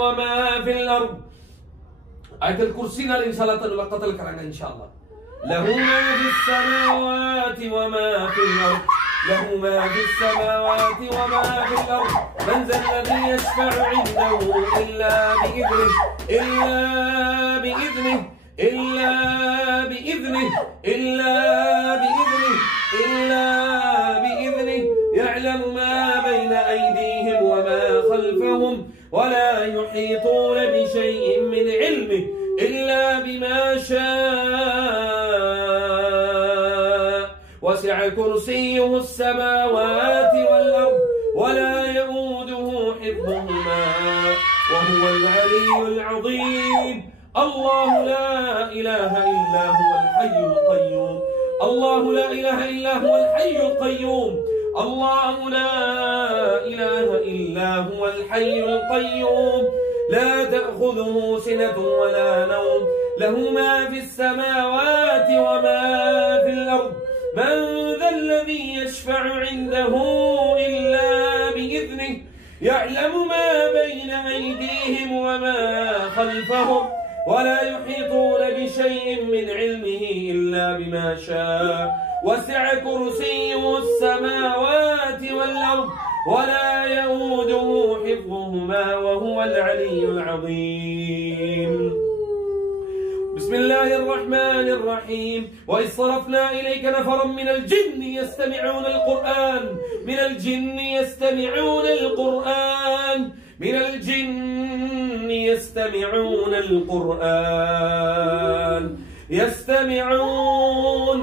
वमा fill अर्द। आयतुल कुर्सी नाल इंशाअल्लाह तआला कत्ल करांगे इंशाअल्लाह। लहू मा फिस समावाति वमा फिल अर्द, लहू मा फिस समावाति वमा फिल अर्द, मन ज़ल्लज़ी यशफ़अु इंदहु इल्ला बिइज़निहि, इल्ला बिइज़निहि, इल्ला बिइज़निहि, इल्ला बिइज़निहि, इल्ला बिइज़निहि, यअलमु मा बैन अयदीहिम वमा खल्फहुम वला युहीतून बिशैइन मिन इल्मिहि इल्ला बिमा शाअ वसिअ कुर्सियुहु अस्समावाति वल अर्द वला यऊदुहु हिफ्ज़ुहुमा वहुवल अलियुल अज़ीम। अल्लाहु ला इलाहा इल्ला हुवल हय्युल क़य्यूम, अल्लाहु ला इलाहा इल्ला हुवल हय्युल क़य्यूम, अल्लाहु ला इलाहा इल्ला हुवल हय्युल क़य्यूम, ला तअख़ुज़ुहु सिनतुन वला नौम, लहू मा फिस समावाति वमा फिल अर्द, मन ज़ल्लज़ी यशफ़अु इंदहु इल्ला बिइज़निहि, यअलमु मा बैन अयदीहिम वमा खल्फहुम वला युहीतून बिशैइन मिन इल्मिहि इल्ला बिमा शाअ वसिअ कुर्सियुहु अस्समावाति वल अर्द वला यऊदुहु हिफ्ज़ुहुमा वहुवल अलियुल अज़ीम। बिस्मिल्लाहिर रहमानिर रहीम। वइज़ सरफ़ना इलैका नफ़रन मिनल जिन्नि यस्तमिऊनल क़ुरआन, मिनल जिन्नि यस्तमिऊनल क़ुरआन, मिनल जिन्नि यस्तमिऊनल क़ुरआन, यस्तमिऊनल क़ुरआन,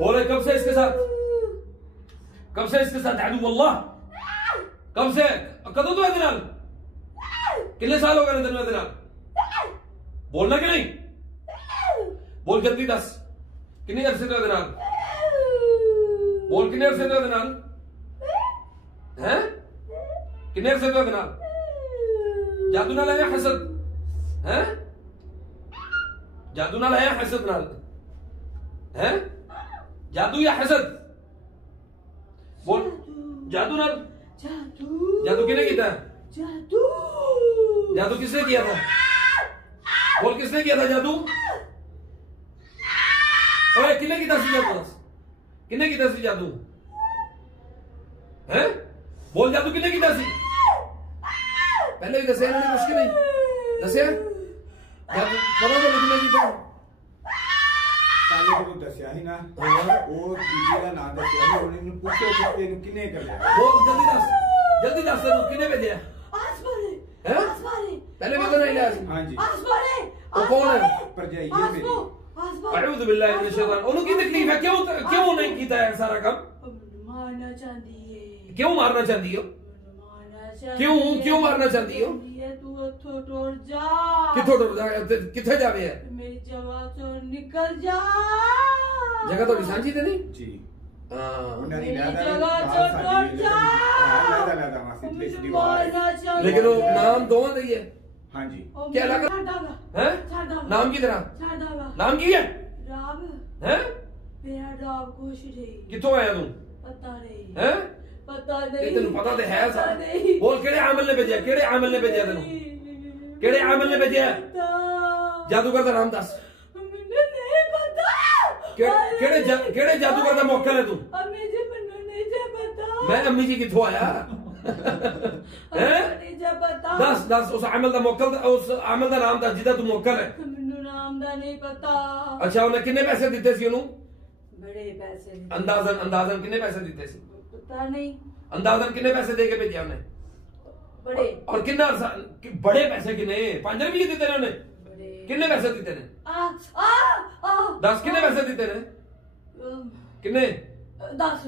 बोले कब से इसके साथ, कब से इसके साथ अदू अल्लाह, कब से, कदों तो दिनाल, कितने साल हो गए दिनाल, बोलना कि नहीं, बोल जल्दी दस, कितने अरसे तो दिनाल, बोल कितने अरसे तो दिनाल, हैं, कितने अरसे तो दिनाल, जादू ना लाया हसद, हैं, जादू ना लाया हसद नाल, हैं, जादू या हसद, बोल जादू नाल, जादू किसने किया था, जादू किसने किया था, बोल किसने किया था जादू, ओए किसने किया था जादू, किसने किया था जादू, हैं, बोल जादू किसने किया था, पहले भी दसिया नहीं, मुश्किल नहीं दसिया, जादू पता तो लिखने की था, पहले तो दसिया ही ना, और बीजी का नाम दसिया ही, उन्हें पूछो कि किने कर लिया, बोल जल्दी दस किने पे दिया, आसमानी, आसमानी, पहले भी तो नहीं लिया, हाँ जी, आसमानी, वो कौन है, परजाई ये मेरी, अऊज़ु बिल्लाहि मिनश शैतान, उनकी तकलीफ है, क्यों नहीं किया है सारा काम, मारना चाहती है, क्यों मारना चाहती हो, क्यों मारना चाहती हो, तू टूट जा, किथे जावे है, मेरी जगह से निकल जा, जगह तो सांझी ते नहीं जी, मेरी जगह से टूट जा, लेकिन वो नाम दो दी है, हाँ जी, क्या लगा है, नाम की तरह, नाम की है, राब है, मेरा राब खुश रही, किथों आया तू, पता नहीं, है, पता नहीं, तेन पता तो है सारा, बोल केड़े आमल ने भेजा, केड़े आमल ने भेजा तेन, केड़े आमल ने भेजा, जादूगर का नाम दस, मुझे नहीं पता, केड़े जादूगर का मौका है तू, अम्मी जी मुझे नहीं पता, मैं अम्मी जी किथों आया, हैं, दस उस आमल का मौका, उस आमल का नाम दस जिदा तू मौका है, मैनू नाम दा नहीं पता, अच्छा उन्हें कितने पैसे दिते सी उन्हें, बड़े पैसे, अंदाजन कितने पैसे दिते सी, पता नहीं, अंदाजन कितने पैसे दे के भेजा उन्हें, बड़े, और कितना बड़े पैसे किने, 5 रुपये दिते ने उन्हें, कितने पैसे दिते ने, दस कितने पैसे दिते ने, कितने, 10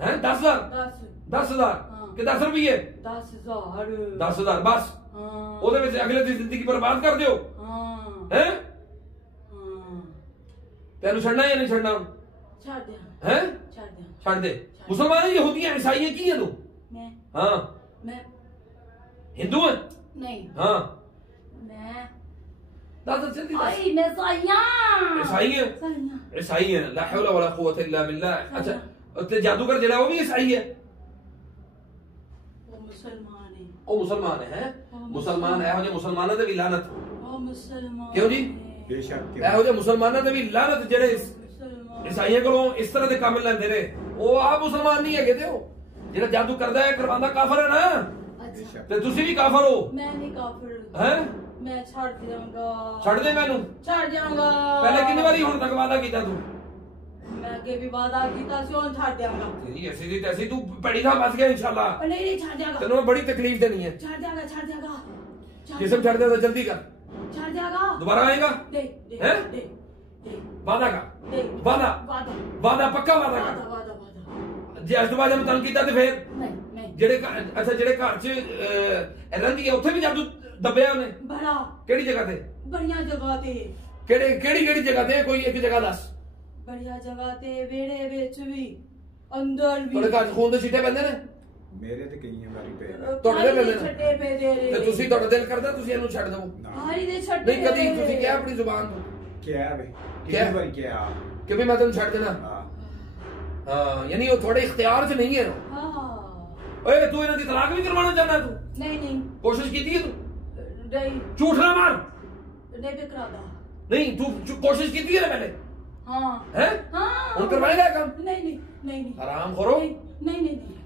हैं, 10,000, 10,000 कि 10 रुपये, 10,000 बस, ओदे विच अगले दी जिंदगी बर्बाद कर दियो, हैं, तेनू छड़ना या नहीं छड़ना, हैं, छड़ दे, मुसलमान यहूदियां ईसाइयां की है तू, मैं, हाँ, मैं हिंदू है, नहीं, हाँ, मैं दस जल्दी दस। आई मैं साइया ईसाई है, साइया ईसाई है। ला हौला वला कुव्वता इल्ला बिल्लाह। अच्छा ते जादूगर जेड़ा वो भी ईसाई है? वो मुसलमान है। ਉਹ ਮੁਸਲਮਾਨ ਹੈ ਮੁਸਲਮਾਨ ਇਹੋ ਜਿਹੇ ਮੁਸਲਮਾਨਾਂ ਤੇ ਵੀ ਲਾਨਤ। वो मुसलमान क्यों जी? बेशक ਇਹੋ ਜਿਹੇ ਮੁਸਲਮਾਨਾਂ ਤੇ ਵੀ ਲਾਨਤ ਜਿਹੜੇ मुसलमान ਈਸਾਈਆਂ ਕੋਲੋਂ ਇਸ ਤਰ੍ਹਾਂ ਦੇ ਕੰਮ ਲੈਂਦੇ ਨੇ। ਉਹ ਆਪ ਮੁਸਲਮਾਨ ਨਹੀਂ ਹੈਗੇ ਤੇ ਉਹ ਜਿਹੜਾ ਜਾਦੂ ਕਰਦਾ ਹੈ ਕਰਵਾਉਂਦਾ ਕਾਫਰ ਹੈ ਨਾ। अच्छा ਤੇ ਤੁਸੀਂ ਵੀ ਕਾਫਰ ਹੋ मैं नहीं काफिर ਹੈ। मैं छाड़ जाऊंगा ਛੱਡ ਦੇ ਮੈਨੂੰ। छाड़ जाऊंगा ਪਹਿਲੇ ਕਿੰਨੀ ਵਾਰੀ ਹੁਣ ਤੱਕ ਵਾਅਦਾ ਕੀਤਾ ਤੂੰ? मैं अगे भी वादा कीता सी हुन छाड़ जाऊंगा ਤੇਰੀ ਐਸੀ ਦੀ ਤੈਸੀ ਤੂੰ ਪੜੀ ਥਾਂ ਫਸ ਗਿਆ ਇਨਸ਼ਾਅੱਲਾ। नहीं नहीं छाड़ जाऊंगा ਤੈਨੂੰ ਮੈਂ ਬੜੀ ਤਕਲੀਫ ਦੇਣੀ ਹੈ। छाड़ जाऊंगा जिस्म छੱਡ ਦੇ ਤਾਂ ਜਲਦੀ ਕਰ। छाड़ जाऊंगा दोबारा आएगा? दे दे हैं? दे दे वादा का दे वादा वादा वादा पक्का वादा वादा कर। वादा वादा ਜੇ ਅੱਜ ਤੋਂ ਬਾਅਦ ਇਹਨੂੰ ਤੰਗ ਕੀਤਾ ਤੇ ਫੇਰ नहीं नहीं ਜਿਹੜੇ ਅੱਛਾ ਜਿਹੜੇ ਘਰ 'ਚ ਰਹਿੰਦੀ ਹੈ ਉੱਥੇ ਵੀ ਜਾਦੂ ਦੱਬਿਆ ਉਹਨੇ? बड़ा ਕਿਹੜੀ ਜਗ੍ਹਾ ਤੇ? बढ़िया जगह ते ਕਿਹੜੀ ਜਗ੍ਹਾ ਤੇ? ਕੋਈ ਇੱਕ ਜਗ੍ਹਾ ਦੱਸ। बढ़िया जगह ते वेड़े विच भी अंदर भी ਤੁਹਾਡੇ ਘਰ 'ਚ ਖੂਨ ਦੇ ਛਿੱਟੇ ਪੈਂਦੇ ਨੇ? मेरे ते कई बारी पे ਤੁਹਾਡੇ भारी ਪੈਂਦੇ दे ਨੇ? छट्टे पे दे रे ਤੇ ਤੁਸੀਂ ਤੁਹਾਡਾ ਦਿਲ ਕਰਦਾ ਤੁਸੀਂ ਇਹਨੂੰ ਛੱਡ ਦਿਓ? भारी दे छट्टे ਨਹੀਂ ਕਦੀ ਤੁਸੀਂ ਕਿਹਾ ਆਪਣੀ ਜ਼ੁਬਾਨ ਤੋਂ क्या है बे क्या? कितनी बारी क्या ਕਿ ਵੀ ਮੈਂ ਤੈਨੂੰ ਛੱਡ ਦੇਣਾ? हां ਹਾਂ ਯਾਨੀ ਉਹ ਤੁਹਾਡੇ ਇਖਤਿਆਰ 'ਚ ਨਹੀਂ ਹੈ। हां ਓਏ ਤੂੰ ਇਹਨਾਂ ਦੀ ਤਲਾਕ ਵੀ ਕਰਵਾਉਣਾ ਚਾਹੁੰਦਾ ਤੂੰ? नहीं नहीं ਕੋਸ਼ਿਸ਼ ਕੀਤੀ ਹੈ ਤੂੰ? नहीं ਝੂਠ ਨਾ ਮਾਰ। नहीं भी करादा ਨਹੀਂ ਤੂੰ ਕੋਸ਼ਿਸ਼ ਕੀਤੀ ਹੈ ਨਾ ਪਹਿਲੇ? हां ਹੈ हां ਹੁਣ ਕਰਵਾਏਗਾ ਕੰਮ? नहीं नहीं नहीं नहीं हराम खोरो। नहीं नहीं नहीं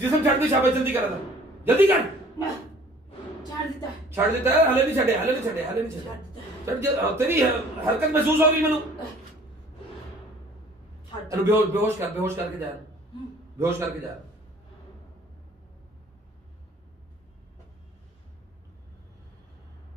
जिसम छड़ दे शाबाश जल्दी कर जल्दी कर। छाड़ देता है छड़ देता है? हले नहीं छड़े छड़ तेरी हरकत महसूस होगी मैनू। छाड़ बेहोश करके जा बेहोश करके जा।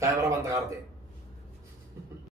कैमरा बंद कर दे।